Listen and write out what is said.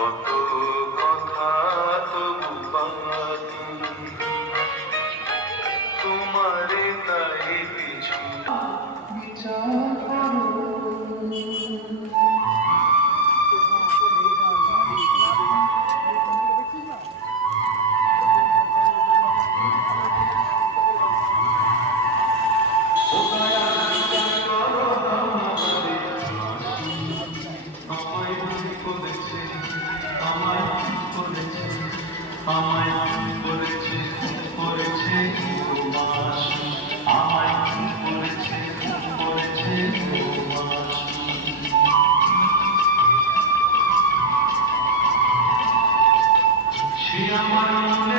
for আমায় কি করেছে ভুল করেছে করেছে আমার মনে